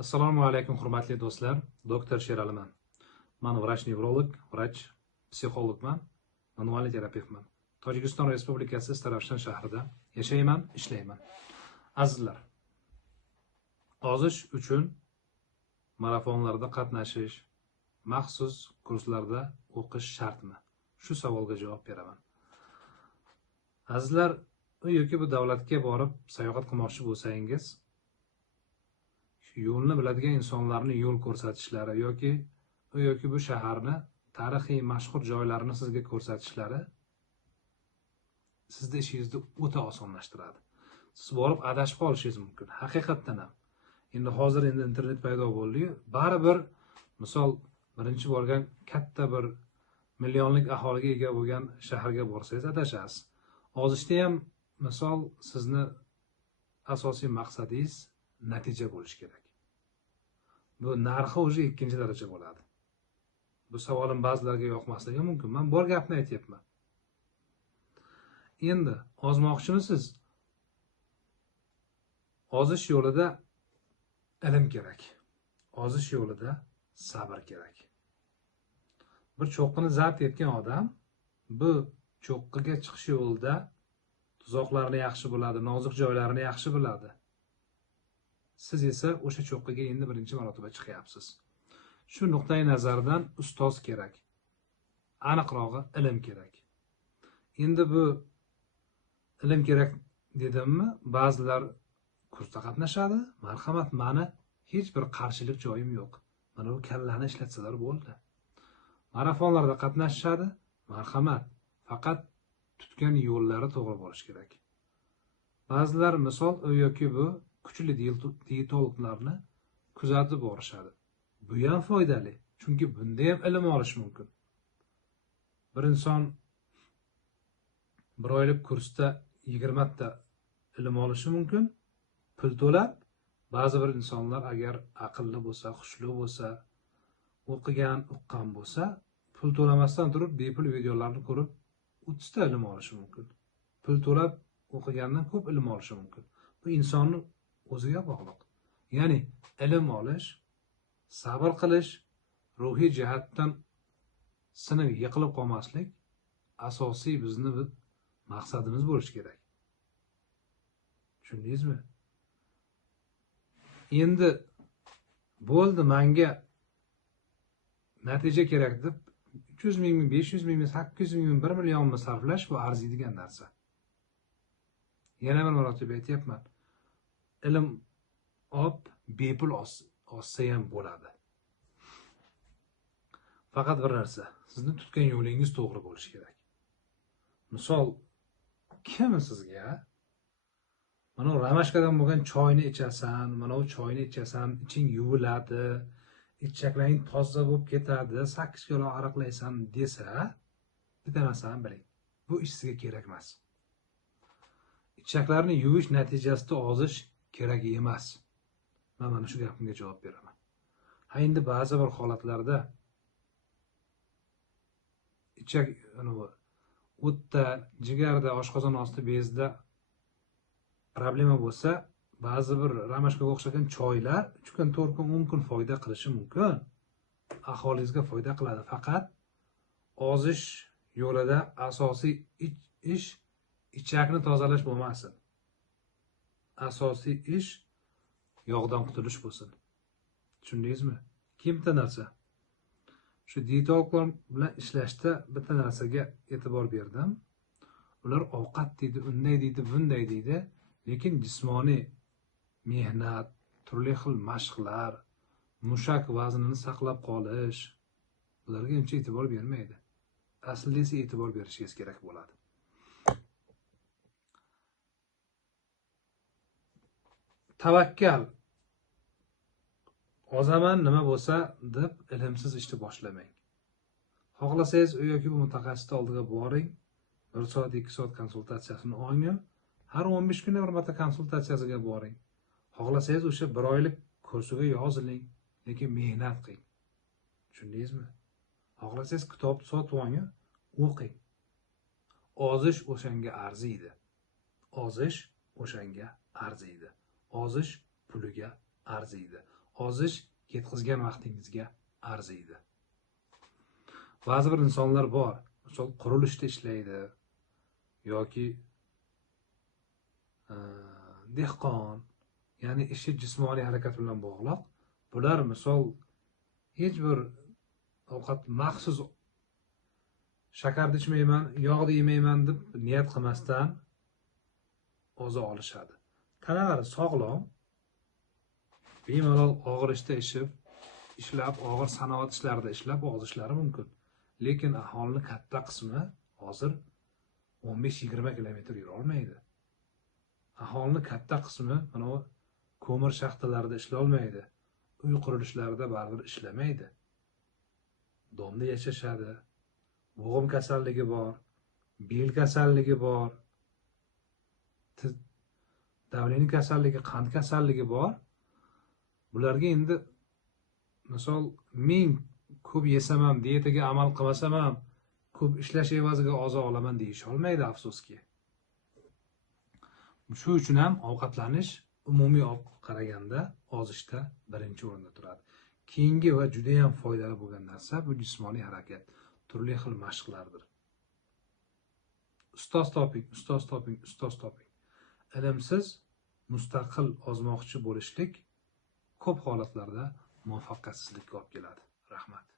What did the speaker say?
Assalomu alaykum hurmatli do'stlar. Doktor Sheraliman. Men vrach-nevrolog, psixologman, manual terapevtman. Tojikiston Respublikasi Staravshan shahrida yashayman, ishlayman. Azizlar, ozish uchun marafonlarda qatnashish, maxsus kurslarda o'qish shartmi? Shu savolga javob beraman. Azizlar, u yoki bu davlatga borib sayohat qilmoqchi bo'lsangiz, yo'lni biladigan insonlarni yo'l ko'rsatishlari yoki bu shaharni tarixiy mashhur joylarini sizga ko'rsatishlari sizni ishingizni o'ta osonlashtiradi. Siz borib adashib qolishingiz mumkin. Haqiqatdan ham. Hozir internet paydo bo'ldi-yu, baribir misol birinchi borgan katta bir millionlik aholiga ega bo'lgan shaharga borsangiz adashasiz. Ozishda ham misol sizni asosiy maqsadingiz natija bo'lishi kerak. Bu narxi o'zi ikkinchi daraja bo'ladi. Bu savolim ba'zilarga yoqmasligi mumkin. Men bor gapni aytyapman. Endi ozmoqchimisiz? Ozish yo'lida ilm kerak. Ozish yo'lida sabr kerak. Bir cho'qqini zabt etgan odam bu cho'qqiga chiqish yo'lida tuzoqlarni yaxshi biladi, nozik joylarini yaxshi biladi. Siz esa o'sha cho'qqiga endi birinchi marotaba chiqyapsiz. Shu nuqtai nazardan ustoz kerak. Aniqrog'i ilm kerak. Endi bu ilm kerak dedimmi, ba'zilar kursda qatnashadi. Marhamat, meni hech bir qarshilik joyim yo'q. Mana bu kallani ishlatsalar bo'ldi. Marafonlarda qatnashadi. Marhamat, faqat tutgan yo'llari to'g'ri bo'lishi kerak. Ba'zilar misol yoki bu kuchli dietologlarni kuzatib borishadi. Bu ham foydali, chunki bunda ham ilm olish mumkin. Bir inson bir oylik kursda 20 ta ilm olishi mumkin. Pul to'lab, ba'zi bir insonlar agar aqlli bo'lsa, xushli bo'lsa, uqqan bo'lsa, pul to'lamasdan turib bepul videolarni ko'rib 30 ta ilm olishi mumkin. Pul to'lab o'qigandan ko'p ilm olishi mumkin. Bu insonning o'ziga bog'liq. Ya'ni ilm olish, sabr qilish, ruhiy jihatdan sinib yiqilib qolmaslik asosiy bizning maqsadimiz bo'lishi kerak. Tushundingizmi? Endi bo'ldi, menga natija kerak deb 300 ming, 500 ming, 800 ming, 1 million sarflash bu arziydigan narsa. Yana bir marotaba aytyapman. Ilm bepul olsa ham bo'ladi. Faqat bir narsa, sizni tutgan yo'lingiz to'g'ri bo'lishi kerak. Misol, kim sizga mana ramashkadan bo'lgan choyni ichasan, mana u choyni ichasan, iching yuviladi, ichchaklaring toza bo'lib ketadi, 8 kilo aroqlaysan desa, bitta narsani biling. Bu ish sizga kerak emas. Ichchaklarni yuvish natijasida ozish kerak emas. Men mana shu gapimga javob beraman. Endi ba'zi bir holatlarda ichak o'tda, jigarda, oshqozon osti bezida problema bo'lsa, ba'zi bir ramashkaga o'xshagan choylar 3 kun, 4 kun, 10 kun foyda qilishi mumkin. Aholingizga foyda qiladi. Faqat ozish yo'lida asosiy ish ichakni tozalash bo'lmasin. Asosiy ish yog'dan qutulish bo'lsin. Tushundingizmi? Bitta narsa. Shu dietologlar bilan ishlashda bitta narsaga e'tibor berdim. Ular ovqat deydi, unday deydi, bunday deydi, lekin jismoniy mehnat, turli xil mashqlar, mushak vaznini saqlab qolish, bularga uncha e'tibor bermaydi. Aslida esa e'tibor berishingiz kerak bo'ladi. Tavakkal. Ozaman nima bo'lsa deb ilmsiz ishni boshlamang. Xohlasangiz u yoki bu mutaxassisning oldiga boring. 1 soat, 2 soat konsultatsiyasini oling. Har 15 kunda bir marta konsultatsiyasiga boring. Xohlasangiz o'sha 1 oylik kursiga yoziling, lekin mehnat qiling. Tushundingizmi? Xohlasangiz kitobni sotib oling, o'qing. Ozish o'shanga arziydi. Ozish o'shanga arziydi. Ozish puliga arziydi. ozish yetkazgan vaqtingizga arziydi. Ba'zi bir insonlar bor, misol qurilishda ishlaydi yoki dehqon, ya'ni ishi jismoniy harakat bilan bog'liq. Bular misol hech bir ovqat maxsus shakarni ichmayman, yog'ni yemayman deb niyat qilmasdan oza olishadi. Tanalari sog'lom, bemalol og'ir ishda ishlab, og'ir sanoat ishlarida ishlab ozishlari mumkin. Lekin aholining katta qismi hozir 15-20 kilometr yura olmaydi. Aholining katta qismi mana ko'mir shaxtalarida ishlay olmaydi. Uy qurilishlarida baribir ishlamaydi. Domda yashashadi. Bo'g'im kasalligi bor, bel kasalligi bor, davleniy kasalligi, qand kasalligi bor. Bularga endi misol men ko'p yesam ham, diyetaga amal qilmasam ham, ko'p ishlash evaziga oza olaman deyish olmaydi, afsuski. Shu uchun ham ovqatlanish umumiy olib qaraganda ozishda birinchi o'rinda turadi. Keyingi va juda ham foydali bo'lgan narsa bu jismoniy harakat, turli xil mashqlardir. Ustoz toping. Ilmsiz mustaqil ozmoqchi bo'lishlik ko'p holatlarda muvaffaqiyatsizlikka olib keladi. Rahmat.